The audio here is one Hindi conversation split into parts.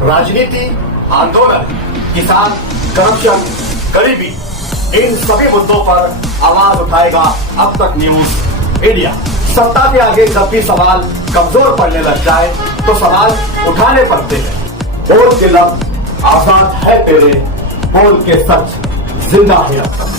राजनीति, आंदोलन, किसान, करप्शन, गरीबी, इन सभी मुद्दों पर आवाज उठाएगा अब तक न्यूज इंडिया। सत्ता के आगे जब भी सवाल कमजोर पड़ने लग जाए तो सवाल उठाने पड़ते हैं। बोल के लफ्ज आजाद है तेरे, बोल के सच जिंदा है अब तक।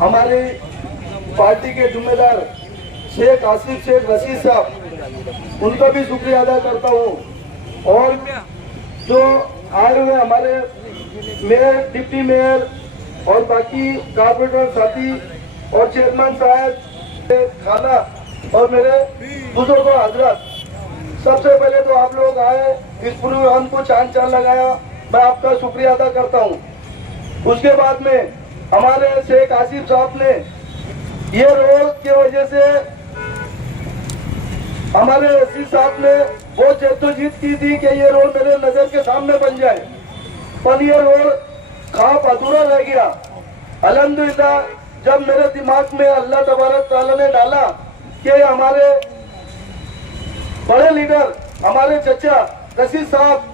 हमारी पार्टी के जिम्मेदार शेख आसिफ शेख रशीद साहब, उनका भी शुक्रिया अदा करता हूँ। और जो आए हुए हमारे मेयर, डिप्टी मेयर और बाकी कारपोरेटर साथी और चेयरमैन साहब, खाना और मेरे बुजुर्ग हजरत, सबसे पहले तो आप लोग आए, इस प्रोग्राम को चांद चांद लगाया, मैं आपका शुक्रिया अदा करता हूँ। उसके बाद में हमारे शेख आसिफ साहब ने ये रोड की वजह से हमारे रशीद साहब ने बहुत जद्दोजहद की थी कि ये रोड मेरे नजर के सामने बन जाए, पर ये रोड खाप अधूरा रह गया। अल्हम्दुलिल्लाह जब मेरे दिमाग में अल्लाह तबारक ताला ने डाला कि हमारे बड़े लीडर हमारे चचा रशीद साहब,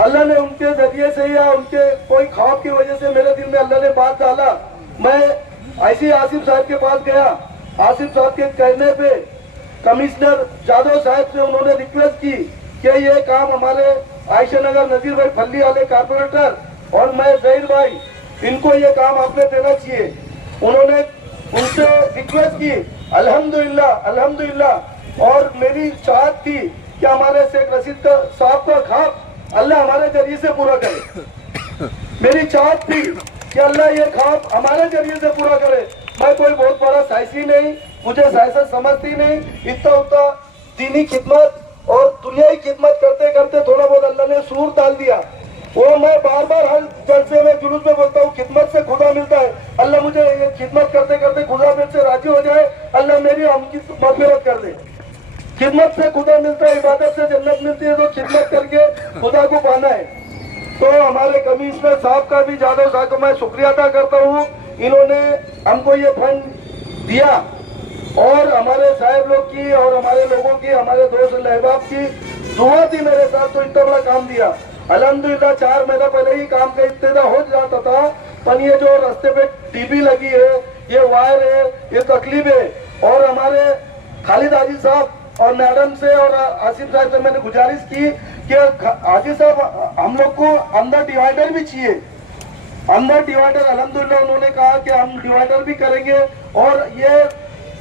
अल्लाह ने उनके जरिए से या उनके कोई ख्वाब की वजह से मेरे दिल में अल्लाह ने बात डाला, मैं ऐसे आसिफ साहब के पास गया। आसिफ साहब के कहने पे कमिश्नर जादव साहब से उन्होंने रिक्वेस्ट की कि ये काम हमारे आयशा नगर नजीर भाई फल्ली वाले कारपोरेटर और मैं जहीर भाई, इनको ये काम आपने देना चाहिए। उन्होंने उनसे रिक्वेस्ट की। अल्हम्दुलिल्लाह अल्हम्दुलिल्लाह। और मेरी चाहत थी कि हमारे शेख रशीद साहब का ख्वाब अल्लाह हमारे जरिए से पूरा करे। मेरी चाहत थी कि अल्लाह ये ख्वाब हमारे जरिए से पूरा करे। मैं कोई बहुत बड़ा साइसी नहीं, मुझे सियासत समझती नहीं, इतना उतना दीनी खिदमत और दुनियाई खिदमत करते करते थोड़ा बहुत अल्लाह ने सूर डाल दिया। वो मैं बार बार हर जलसे में जुलूस में बोलता हूँ, खिदमत से खुदा मिलता है। अल्लाह मुझे ये खिदमत करते करते खुदा मेरे से राजी हो जाए, अल्लाह मेरी हमकी मग़फ़िरत कर दे। खिदमत से खुदा मिलता है, इबादत से जन्नत मिलती है, तो खिदमत करके खुदा को पाना है। तो हमारे कमिश्नर साहब का भी, जादव साहब का मैं शुक्रिया अदा करता हूँ, इन्होंने हमको ये फंड दिया। और हमारे साहब लोग की और हमारे लोगों की, हमारे दोस्त लहबाब की दुआ थी मेरे साथ, तो इतना बड़ा काम दिया। अल्हम्दुलिल्लाह 4 महीना पहले ही काम का इब्तिदा हो जाता था, पर ये जो रास्ते पे टीबी लगी है, ये वायर है, ये तकलीफ है। और हमारे खालिद हाजी साहब और मैडम से और आसिफ साहब से मैंने गुजारिश की कि हाजी साहब हम लोग को अंदर डिवाइडर भी चाहिए, अंदर डिवाइडर। अल्हम्दुलिल्लाह उन्होंने कहा कि हम डिवाइडर भी करेंगे। और ये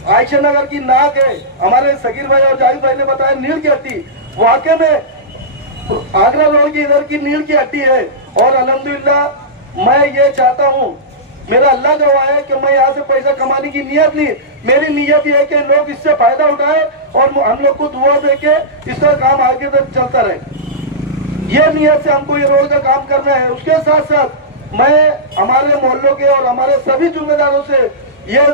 आयशा नगर की नाक है, हमारे सगीर भाई और जाहिद भाई ने बताया नील की हड्डी, वाकई में आगरा रोड की इधर की नील की हड्डी है। और अल्हम्दुलिल्लाह मैं ये चाहता हूँ, मेरा अल्लाह गवाह है कि मैं यहाँ से पैसा कमाने की नियत नहीं, मेरी नियत ये है कि लोग इससे फायदा उठाए और हम लोग को दुआ दे के इसका काम आगे तक चलता रहे। ये नियत से हमको ये रोड का काम करना है। उसके साथ साथ मैं हमारे मोहल्लों के और हमारे सभी जिम्मेदारों से ये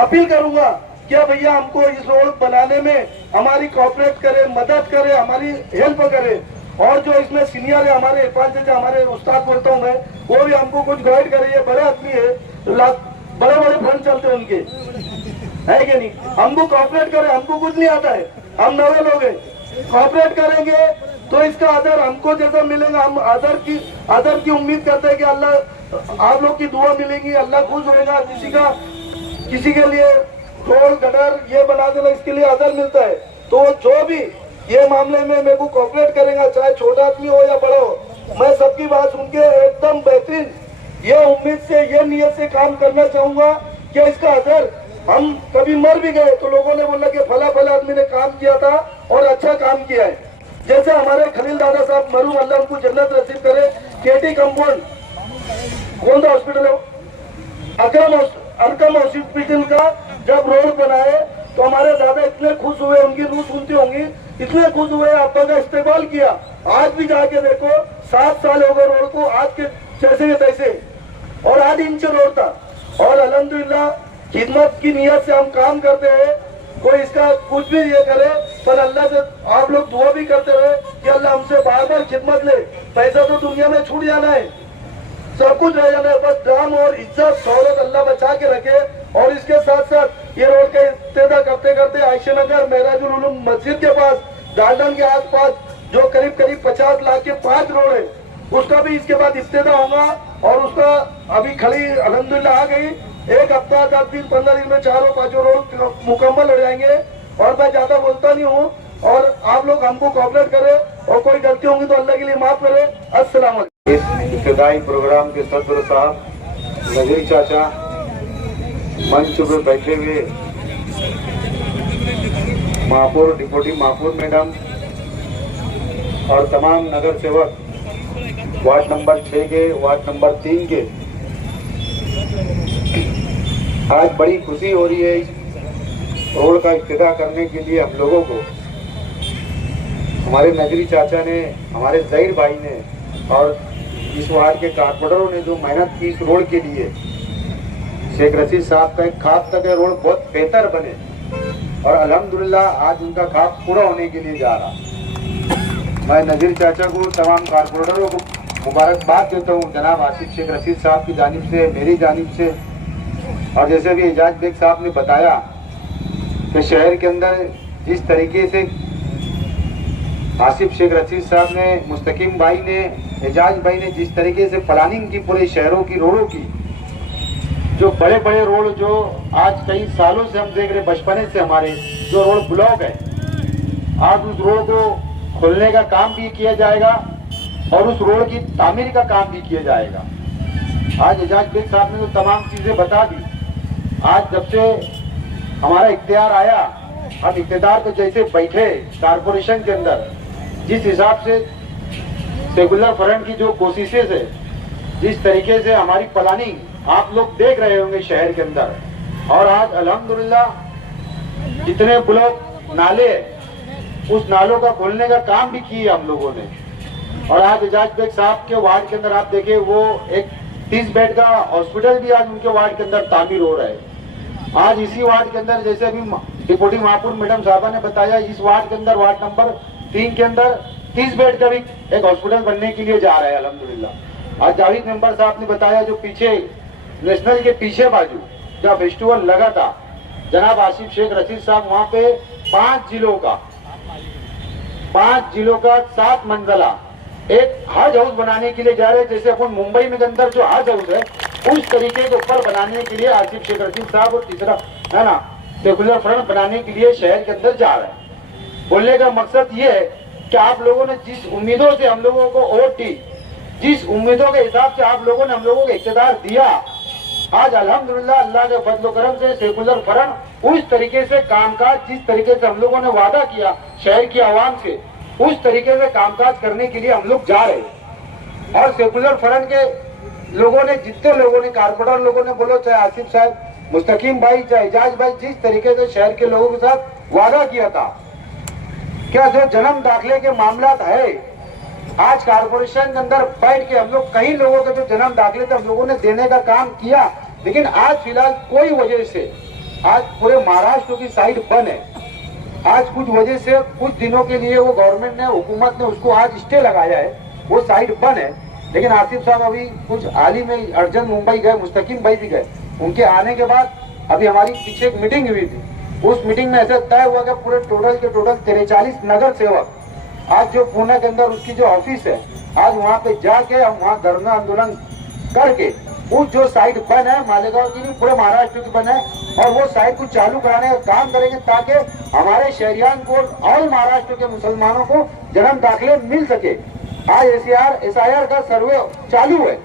अपील करूंगा कि भैया हमको इस रोड बनाने में हमारी कोऑपरेट करे, मदद करे, हमारी हेल्प करे। और जो इसमें सीनियर है हमारे इरफान चाचा, हमारे उस्ताद बोलता हूँ मैं, वो भी हमको कुछ गाइड करे। ये बड़े आदमी है, बड़े बड़े फंड चलते हैं उनके, है कि नहीं। हमको कोऑपरेट करे, हमको कुछ नहीं आता है, हम नवे लोग हैं। कोऑपरेट करेंगे तो इसका आदर हमको जैसा मिलेगा, हम आदर की उम्मीद करते हैं कि अल्लाह आप लोग की दुआ मिलेगी, अल्लाह खुश होगा। किसी के लिए रोड गटर ये बना देना, इसके लिए आदर मिलता है। तो जो भी ये मामले में मेरे को कोऑपरेट करेगा, चाहे छोटा आदमी हो या बड़ा हो, मैं सबकी बात सुन के एकदम बेहतरीन ये उम्मीद से, ये नियत से काम करना चाहूंगा कि इसका असर, हम कभी मर भी गए तो लोगों ने बोला कि फला फला आदमी ने काम किया था और अच्छा काम किया है। जैसे हमारे खलील दादा साहब मरूम, अल्लाह उनको जन्नत नसीब करे, केटी कंपाउंड कौन सा हॉस्पिटल है, अरकम हॉस्पिटल का जब रोड बनाए तो हमारे दादा इतने खुश हुए, उनकी रूह सुनती होंगी, इतने खुश हुए, अब्बा का इस्तेमाल किया। आज भी जाके देखो 7 साल हो गए रोड को, आज के जैसे के तैसे, और 8 इंच रोड था। और अल्हम्दुलिल्लाह खिदमत की नियत से हम काम करते हैं। कोई इसका कुछ भी ये करे, पर अल्लाह से आप लोग दुआ भी करते रहे कि अल्लाह हमसे बार बार खिदमत ले। पैसा तो दुनिया में छूट जाना है, सब कुछ रह जाना है, बस जान और इज्जत शौहरत अल्लाह बचा के रखे। और इसके साथ साथ ये रोड का इब्तिदा करते करते आयशा नगर महराजुल उलूम मस्जिद के पास गार्डन के आसपास जो करीब करीब 50 लाख के 5 रोड है, उसका भी इसके बाद इफ्तिताह होगा और उसका अभी खड़ी अल्हम्दुलिल्लाह आ गई। एक हफ्ता 10 दिन 15 दिन में 4-5 रोड मुकम्मल हो जाएंगे। और मैं ज्यादा बोलता नहीं हूँ और आप लोग हमको कोऑपरेट करें और कोई गलती होंगी तो अल्लाह के लिए माफ करे। अस्सलाम वालेकुम। इस इब्तिदाई प्रोग्राम के सदर साहब नजीर चाचा, मंच पर बैठे हुए महापौर, डिप्टी महापौर मैडम और तमाम नगर सेवक, वार्ड नंबर 6 के, वार्ड नंबर 3 के, आज बड़ी खुशी हो रही है इस रोड का इफ्तिताह करने के लिए। हम लोगों को हमारे नजरी चाचा ने, हमारे जहीर भाई ने और इस वार्ड के कारपोरेटरों ने जो मेहनत की इस रोड के लिए, शेख रशीद साहब का एक ख्वाब था कि रोड बहुत बेहतर बने और अल्हम्दुलिल्लाह आज उनका ख्वाब पूरा होने के लिए जा रहा। मैं नजीर चाचा को, तमाम कारपोरेटरों को मुबारकबाद देता हूँ, जनाब आसिफ शेख रशीद साहब की जानिब से, मेरी जानिब से। और जैसे भी एजाज बेग साहब ने बताया कि शहर के अंदर जिस तरीके से आसिफ शेख रशीद साहब ने, मुस्तकीम भाई ने, एजाज भाई ने जिस तरीके से प्लानिंग की पूरे शहरों की, रोडों की, जो बड़े बड़े रोड जो आज कई सालों से हम देख रहे, बचपने से हमारे जो रोड ब्लॉक है, आज उस रोड को खोलने का काम भी किया जाएगा और उस रोड की तामीर का काम भी किया जाएगा। आज एजाज बेग साहब ने तो तमाम चीजें बता दी। आज जब से हमारा इख्तियार आया, हम इख्तियार पे जैसे बैठे कारपोरेशन के अंदर, जिस हिसाब से सेकुलर फ्रंट की जो कोशिशें है, जिस तरीके से हमारी प्लानिंग आप लोग देख रहे होंगे शहर के अंदर, और आज अल्हम्दुलिल्लाह जितने ब्लॉक नाले उस नालों का खोलने का काम भी किया हम लोगों ने। और आज एजाज बेग साहब के वार्ड के अंदर आप देखें, वो एक 30 बेड का हॉस्पिटल भी आज उनके वार्ड के अंदर तामीर हो रहा है। आज इसी वार्ड के अंदर, जैसे अभी डिप्टी महापौर मैडम साहबा ने बताया, इस वार्ड के अंदर, वार्ड नंबर 3 के अंदर 30 बेड का भी एक हॉस्पिटल बनने के लिए जा रहा है अल्हम्दुलिल्लाह। आज जावेद मेंबर साहब ने बताया, जो पीछे नेशनल के पीछे बाजू जब फेस्टिवल लगा था, जनाब आसिफ शेख रशीद साहब वहां पे 5 जिलों का 7 मंजिला एक हज हाउस बनाने के लिए जा रहे हैं। जैसे अपन मुंबई में अंदर जो हज हाउस है, उस तरीके के ऊपर बनाने के लिए आसिफ शेख रशीद साहब और तीसरा है ना सेकुलर फ्रंट बनाने के लिए शहर के अंदर जा रहे हैं। बोलने का मकसद ये है कि आप लोगों ने जिस उम्मीदों से हम लोगों को वोट दी, जिस उम्मीदों के हिसाब से आप लोगों ने हम लोगों को इख्तियार दिया, आज अल्हम्दुलिल्लाह अल्लाह के फजल करम से सेकुलर फ्रंट उस तरीके से कामकाज, जिस तरीके से हम लोगों ने वादा किया शहर की आवाम से, उस तरीके से कामकाज करने के लिए हम लोग जा रहे हैं। और सेकुलर फ्रंट के लोगों ने, जितने लोगों ने, कारपोरेटर लोगों ने बोलो, चाहे आसिफ साहब, मुस्तकीम भाई, चाहे एजाज भाई, जिस तरीके से शहर के लोगों के साथ वादा किया था, क्या जो जन्म दाखिले के मामला है, आज कारपोरेशन के अंदर बैठ के हम लोग कई लोगों के जो जन्म दाखिले थे हम लोगों ने देने का काम किया। लेकिन आज फिलहाल कोई वजह से आज पूरे महाराष्ट्र की साइड बंद है। आज कुछ वजह से कुछ दिनों के लिए वो गवर्नमेंट ने, हुकूमत ने उसको आज स्टे लगाया है, वो साइड बंद है। लेकिन आसिफ साहब अभी कुछ हाल ही में अर्जेंट मुंबई गए, मुस्तकीम भाई भी गए। उनके आने के बाद अभी हमारी पीछे एक मीटिंग हुई थी, उस मीटिंग में ऐसा तय हुआ कि पूरे टोटल के टोटल 43 नगर सेवक आज जो पुणे के अंदर उसकी जो ऑफिस है, आज वहाँ पे जाके हम वहाँ धरना आंदोलन करके वो जो साइट बन है मालेगांव की भी, पूरे महाराष्ट्र की बन है, और वो साइट को चालू कराने का काम करेंगे ताकि हमारे शहरियान को और महाराष्ट्र के मुसलमानों को जन्म दाखिले मिल सके। आज SIR का सर्वे चालू है।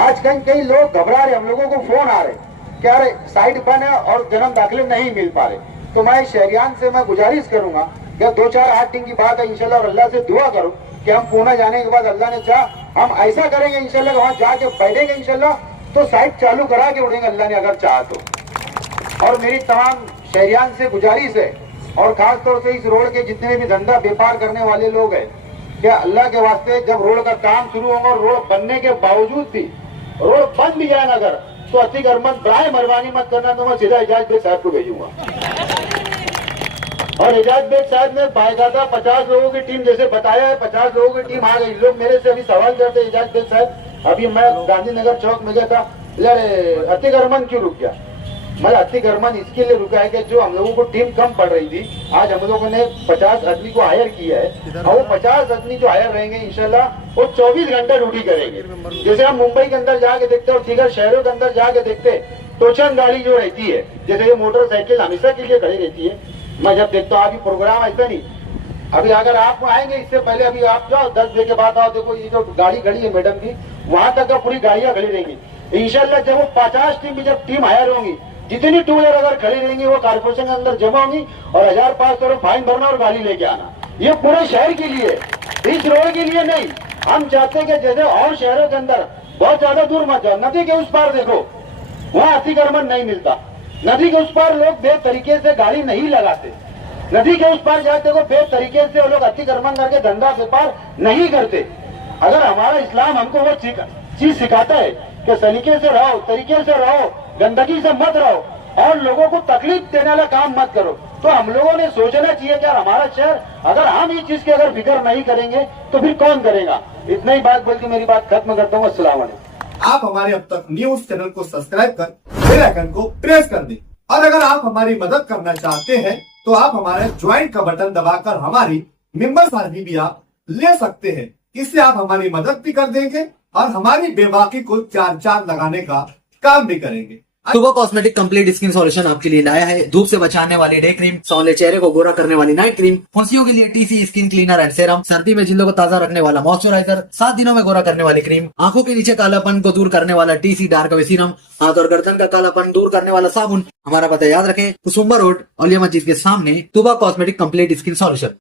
आज कई लोग घबरा रहे, हम लोगों को फोन आ रहे क्या रे साइट बन है और जन्म दाखिले नहीं मिल पा रहे। तो मैं शहरियान से मैं गुजारिश करूंगा कि 2-4-8 दिन की बात है, इंशाल्लाह अल्लाह से दुआ करूं कि हम पुणे जाने के बाद अल्लाह ने चाह हम ऐसा करेंगे इंशाल्लाह, वहां जाके बैठेंगे इंशाल्लाह तो साइट चालू करा के उड़ेंगे अल्लाह ने अगर चाहा तो। और मेरी तमाम शहरियान से गुजारिश है, और खास तौर से इस रोड के जितने भी धंधा व्यापार करने वाले लोग हैं, क्या अल्लाह के वास्ते जब रोड का काम शुरू होगा और रोड बनने के बावजूद भी रोड बन भी जाए अगर, तो अति अरमन बराए मेहरबानी मत करना, तो मैं सीधा एजाज बेग साहब को भेजूंगा। और एजाज बेग साहब ने बाकायदा 50 लोगों की टीम, जैसे बताया है 50 लोगों की टीम आ गई। लोग मेरे से अभी सवाल करते एजाज बेग साहब, अभी मैं गांधीनगर चौक में गया था, अरे अति अरमन क्यों रुक गया? मतलब अतिक्रमण इसके लिए रुका है कि जो हम लोगों को टीम कम पड़ रही थी, आज हम लोगों ने 50 आदमी को हायर किया है और वो 50 आदमी जो हायर रहेंगे इंशाल्लाह वो 24 घंटा ड्यूटी करेंगे। जैसे हम मुंबई के अंदर जाके देखते और दीगर शहरों के अंदर जाके देखते, टोचन गाड़ी जो रहती है, जैसे ये मोटरसाइकिल हमेशा के लिए खड़ी रहती है। मैं जब देखता हूँ अभी प्रोग्राम ऐसा नहीं, अभी अगर आप आएंगे इससे पहले अभी आप जाओ 10 बजे के बाद आओ, देखो ये जो गाड़ी खड़ी है मैडम की, वहां तक पूरी गाड़ियां खड़ी रहेंगी। इंशाल्लाह जब वो 50 टीम की जब टीम हायर होंगी, जितनी टू व्हीलर अगर खड़ी रहेंगी वो कारपोरेशन के अंदर जमा होंगी और 1500 फाइन भरना और गाड़ी लेके आना। ये पूरे शहर के लिए, इस रोड के लिए नहीं। हम चाहते हैं कि जैसे और शहरों के अंदर बहुत ज्यादा दूर मत जाओ, नदी के उस पार देखो वहाँ अतिक्रमण नहीं मिलता, नदी के उस पार लोग बेतरीके से गाड़ी नहीं लगाते, नदी के उस पार जाते देखो बेतरीके से वो लोग अतिक्रमण करके धंधा व्यापार नहीं करते। अगर हमारा इस्लाम हमको वो चीज सिखाता है कि सलीके से रहो, तरीके से रहो, गंदगी से मत रहो और लोगों को तकलीफ देने वाला काम मत करो, तो हम लोगों ने सोचना चाहिए कि यार हमारा शहर, अगर हम इस चीज की अगर फिक्र नहीं करेंगे तो फिर कौन करेगा। इतना ही बात बोल के मेरी बात खत्म करता हूँ। अस्सलाम वालेकुम। आप हमारे अब तक न्यूज चैनल को सब्सक्राइब कर बेल आइकन को प्रेस कर दें और अगर आप हमारी मदद करना चाहते हैं तो आप हमारे ज्वाइन का बटन दबाकर हमारी मेंबर्स आईडी भी आप ले सकते हैं। इससे आप हमारी मदद भी कर देंगे और हमारी बेबाकी को चार लगाने का काम भी करेंगे। सुबह कॉस्मेटिक कंप्लीट स्किन सॉल्यूशन आपके लिए लाया है। धूप से बचाने वाली डे क्रीम, सौंले चेहरे को गोरा करने वाली नाइट क्रीम, फुंसियों के लिए TC skin cleaner and serum, सर्दी में जिल्दों को ताजा रखने वाला मॉइस्चराइजर, 7 दिनों में गोरा करने वाली क्रीम, आंखों के नीचे कालापन को दूर करने वाला टीसी डार्क वे सीरम, हाथ और गर्दन का कालापन दूर करने वाला साबुन। हमारा पता याद रखें, कुसुम्बा रोड, औलिया मस्जिद के सामने, सुबह कॉस्मेटिक कंप्लीट स्किन सॉल्यूशन।